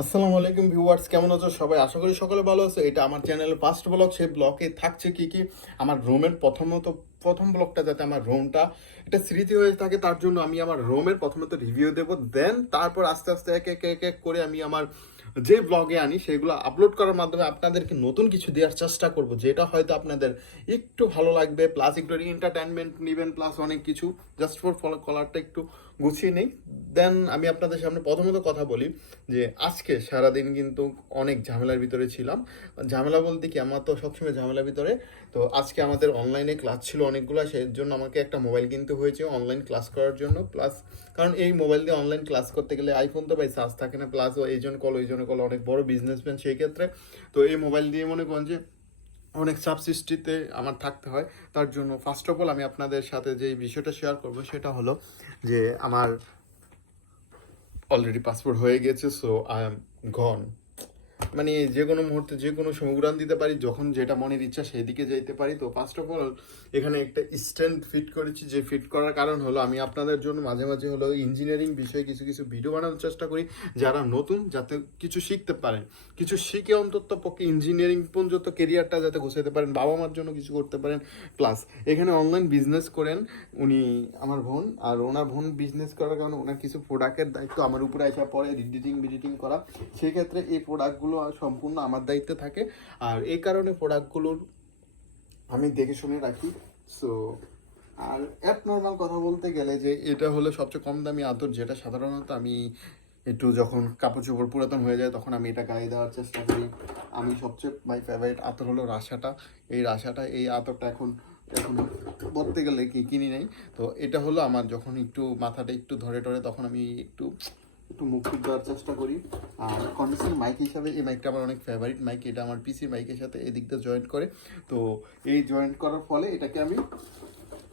আসসালামু আলাইকুম ভিউয়ার্স, কেমন আছো সবাই? আশা করি সকলে ভালো আছে। এটা আমার চ্যানেলের ফার্স্ট ব্লগ। সেই ব্লগে থাকছে কি কি আমার রুমের প্রথম ব্লগটা, যাতে আমার রুমটা এটা স্মৃতি হয়ে থাকে, তার জন্য আমি আমার রুমের প্রথমত রিভিউ দেবো। দেন তারপর আস্তে আস্তে এক এক করে আমি আমার যে ব্লগে আনি সেগুলো আপলোড করার মাধ্যমে আপনাদেরকে নতুন কিছু দেওয়ার চেষ্টা করব, যেটা হয়তো আপনাদের একটু ভালো লাগবে, প্লাস একটু এন্টারটেনমেন্ট নেবেন, প্লাস অনেক কিছু জাস্ট ফর কলারটা একটু গুছিয়ে নেই। দেন আমি আপনাদের সামনে প্রথমত কথা বলি যে আজকে সারাদিন কিন্তু অনেক ঝামেলার ভিতরে ছিলাম। ঝামেলা বলতে কি, আমার তো সবসময় ঝামেলার ভিতরে। তো আজকে আমাদের অনলাইনে ক্লাস ছিল অনেকগুলো, সেই জন্য আমাকে একটা মোবাইল কিনতে হয়েছে অনলাইন ক্লাস করার জন্য। প্লাস কারণ এই মোবাইল দিয়ে অনলাইন ক্লাস করতে গেলে আইফোন তো ভাই চার্জ থাকে না, প্লাস এই জন্য কল ওই জন্য কল, অনেক বড় বিজনেসম্যান সেই ক্ষেত্রে। তো এই মোবাইল দিয়ে মনে করেন যে অনেক চাপ সৃষ্টিতে আমার থাকতে হয়। তার জন্য ফার্স্ট অফ অল আমি আপনাদের সাথে যে বিষয়টা শেয়ার করব সেটা হলো যে আমার অলরেডি পাসপোর্ট হয়ে গেছে। সো আই এম গন, মানে যে কোনো মুহূর্তে যে কোনো সময় উড়ান দিতে পারি, যখন যেটা মনের ইচ্ছা সেই দিকে যাইতে পারি। তো ফার্স্ট অফ অল এখানে একটা স্ট্যান্ড ফিট করেছি, যে ফিট করার কারণ হলো আমি আপনাদের জন্য মাঝে মাঝে হলো ইঞ্জিনিয়ারিং বিষয়ে কিছু কিছু ভিডিও বানানোর চেষ্টা করি, যারা নতুন যাতে কিছু শিখতে পারেন, কিছু শিখে অন্তত পক্ষে ইঞ্জিনিয়ারিং পর্যন্ত কেরিয়ারটা যাতে গোছাতে পারেন, বাবা মার জন্য কিছু করতে পারেন। প্লাস এখানে অনলাইন বিজনেস করেন উনি, আমার বোন, আর ওনার বোন বিজনেস করার কারণে ওনার কিছু প্রোডাক্টের দায়িত্ব আমার উপরে আসা পড়ে, এডিটিং করা। সেই ক্ষেত্রে এই প্রোডাক্টগুলো সম্পূর্ণ আমার দায়িত্বে থাকে, আর এই কারণে প্রোডাক্টগুলোর আমি দেখে শুনে রাখি। সো আর অ্যাপ নর্মাল কথা বলতে গেলে যে এটা হলো সবচেয়ে কম দামি আদর, যেটা সাধারণত আমি একটু যখন কাপড় চোপড় পুরাতন হয়ে যায় তখন আমি এটা গায়ে দেওয়ার চেষ্টা করি। আমি সবচেয়ে মাই ফেভারিট আতর হলো রাশাটা। এই আতরটা এখন এখন বলতে গেলে কি কিনি নাই। তো এটা হলো আমার যখন একটু মাথাটা একটু ধরে টরে তখন আমি একটু একটু মুখ টুক দেওয়ার চেষ্টা করি। আর কন্ডেন্সিং মাইক হিসাবে এই মাইকটা আমার অনেক ফেভারিট মাইক, এটা আমার পিসির মাইকের সাথে এদিক দিয়ে জয়েন্ট করে। তো এই জয়েন্ট করার ফলে এটাকে আমি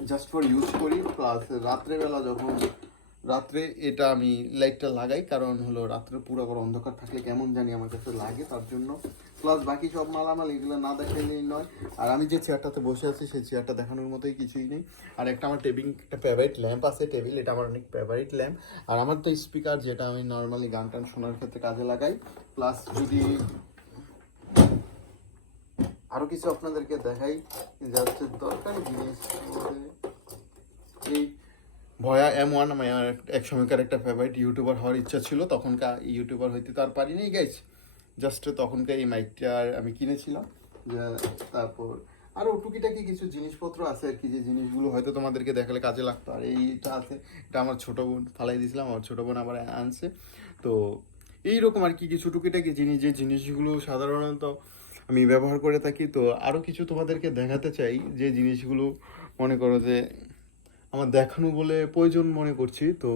জাস্ট ফর ইউজ করি। প্লাস রাত্রেবেলা যখন রাত্রে এটা আমি লাইটটা লাগাই, কারণ হলো রাত্রে পুরো করে অন্ধকার থাকলে কেমন জানি আমার কাছে লাগে, তার জন্য। প্লাস বাকি সব মালামাল এগুলো না দেখাইলেই নয়। আর আমি যে চেয়ারটাতে বসে আছি সেই চেয়ারটা দেখানোর মতোই কিছুই নেই। আর একটা আমার একটা ফেভারিট ল্যাম্প আছে, টেবিল, এটা আমার অনেক ফেভারিট ল্যাম্প। আর আমার তো স্পিকার, যেটা আমি নর্মালি গান টান শোনার ক্ষেত্রে কাজে লাগাই। প্লাস যদি আরও কিছু আপনাদেরকে দেখাই, যা হচ্ছে দরকারি জিনিস, এই ভয়া M1 আমার এক সময়কার একটা ফেভারিট। ইউটিউবার হওয়ার ইচ্ছা ছিল, তখনকার ইউটিউবার হইতে তো আর পারিনি গাইজ। জাস্ট তখনকার এই মাইকটা আমি কিনেছিলাম। তারপর আরও টুকিটাকি কিছু জিনিসপত্র আছে আর কি, যে জিনিসগুলো হয়তো তোমাদেরকে দেখালে কাজে লাগতো। আর এইটা আছে, এটা আমার ছোটো বোন ফালাই দিয়েছিলাম, আমার ছোটো বোন আবার আনছে। তো এইরকম আর কি কিছু টুকিটাকি জিনিস, যে জিনিসগুলো সাধারণত আমি ব্যবহার করে থাকি। তো আরও কিছু তোমাদেরকে দেখাতে চাই, যে জিনিসগুলো মনে করো যে আমার দেখানো বলে প্রয়োজন মনে করছি। তো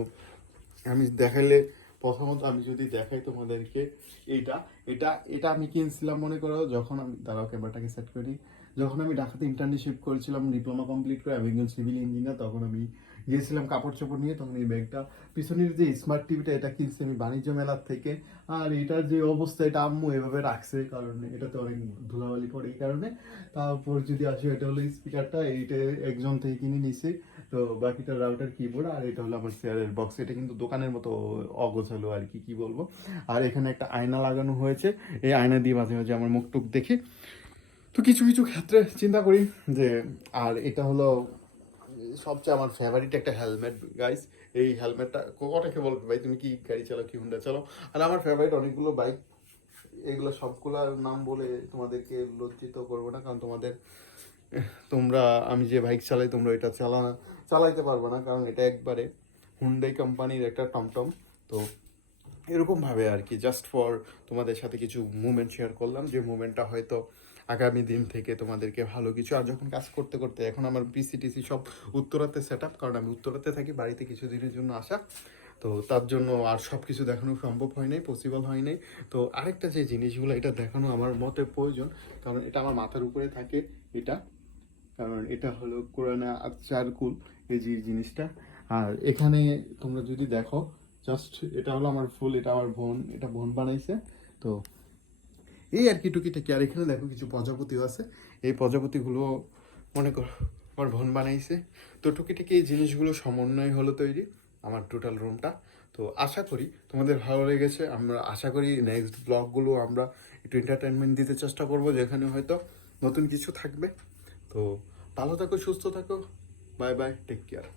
আমি দেখাইলে, প্রথমত আমি যদি দেখাই তোমাদেরকে, এইটা এটা এটা আমি কিনছিলাম মনে করো যখন আমি, দাঁড়াও ক্যামেরাটাকে সেট করি, যখন আমি ঢাকাতে ইন্টার্নশিপ করেছিলাম, ডিপ্লোমা কমপ্লিট করে আমি একজন সিভিল ইঞ্জিনিয়ার, তখন আমি গিয়েছিলাম কাপড় চোপড় নিয়ে। তখন এই ব্যাগটা, পিছনের যে স্মার্ট টিভিটা, এটা কিনছি আমি বাণিজ্য মেলার থেকে। আর এটার যে অবস্থা, এটা আম্মু এভাবে রাখছে, কারণ এটাতে অনেক ধুলাবালি পড়ে এই কারণে। তারপর যদি আসি, এটা হলো স্পিকারটা, এইটা একজন থেকে কিনে নিছি। তো বাকিটা রাউটার, কিবোর্ড, আর এটা হলো আমার চেয়ারের বক্স। এটা কিন্তু দোকানের মতো অগোছালো আর কি, কি বলবো। আর এখানে একটা আয়না লাগানো হয়েছে, এই আয়না দিয়ে মাঝে মাঝে আমার মুখ টুক দেখি। তো কিছু কিছু ক্ষেত্রে চিন্তা করি যে, আর এটা হলো সবচেয়ে আমার ফেভারিট একটা হেলমেট গাইস। এই হেলমেটটা অনেকে বলবে ভাই তুমি কি গাড়ি চালাও, কি হুন্ডা চালাও। আর আমার ফেভারিট অনেকগুলো বাইক, এগুলো সবগুলোর নাম বলে তোমাদেরকে লজ্জিত করবো না, কারণ তোমরা আমি যে বাইক চালাই তোমরা এটা চালাইতে পারবে না, কারণ এটা একবারে হুন্ডাই কোম্পানির একটা টমটম। তো এরকমভাবে আর কি, জাস্ট ফর তোমাদের সাথে কিছু মুভমেন্ট শেয়ার করলাম, যে মুভমেন্টটা হয়তো আগামী দিন থেকে তোমাদেরকে ভালো কিছু। আর যখন কাজ করতে করতে এখন আমার পিসি সব উত্তরাতে সেট আপ, কারণ আমি উত্তরাতে থাকি, বাড়িতে কিছু দিনের জন্য আসা। তো তার জন্য আর সব কিছু দেখানো সম্ভব হয় নাই, পসিবল হয় নাই। তো আরেকটা যে জিনিসগুলো, এটা দেখানো আমার মতে প্রয়োজন, কারণ এটা আমার মাথার উপরে থাকে। এটা, কারণ এটা হলো কোরআনে চারকুল, এই যে জিনিসটা। আর এখানে তোমরা যদি দেখো, জাস্ট এটা হলো আমার ফুল, এটা আমার বোন, এটা বোন বানাইছে। তো এই আর কি টুকিটাকি। আর এখানে দেখো কিছু প্রজাপতিও আছে, এই প্রজাপতিগুলো মনে করো আমার বোন বানাইছে। তো টুকিটাকি এই জিনিসগুলো সমন্বয় হলো তৈরি আমার টোটাল রুমটা। তো আশা করি তোমাদের ভালো লেগেছে। আমরা আশা করি নেক্সট ব্লগগুলো আমরা একটু এন্টারটেনমেন্ট দিতে চেষ্টা করব, যেখানে হয়তো নতুন কিছু থাকবে। তো ভালো থাকো, সুস্থ থাকো, বাই বাই, টেক কেয়ার।